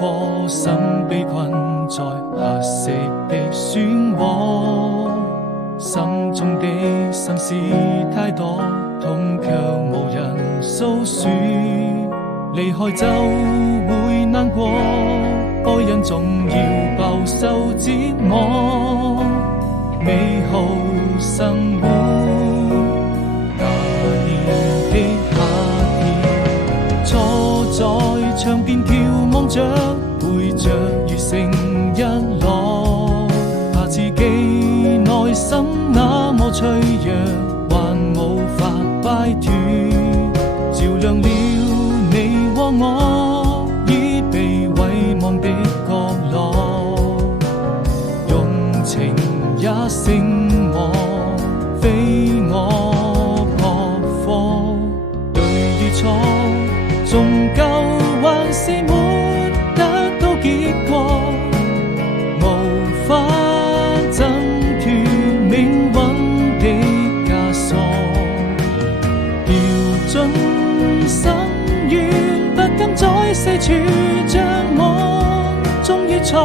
顆心被困在黑色的漩渦，心中的心事太多，痛卻無人訴說。離開就會難過，愛人總要飽受折磨。美好生活，那年的夏天，坐在窗邊眺望着，背着雨成日落，怕自己內心那麼脆弱，還無法擺脫，照亮了你和我已被遺忘的角落，用情也勝我，非我撲火。對與錯，終究還是沒得到結果，無法掙脫命運的枷鎖，掉進深淵，不敢再四處張望，終於才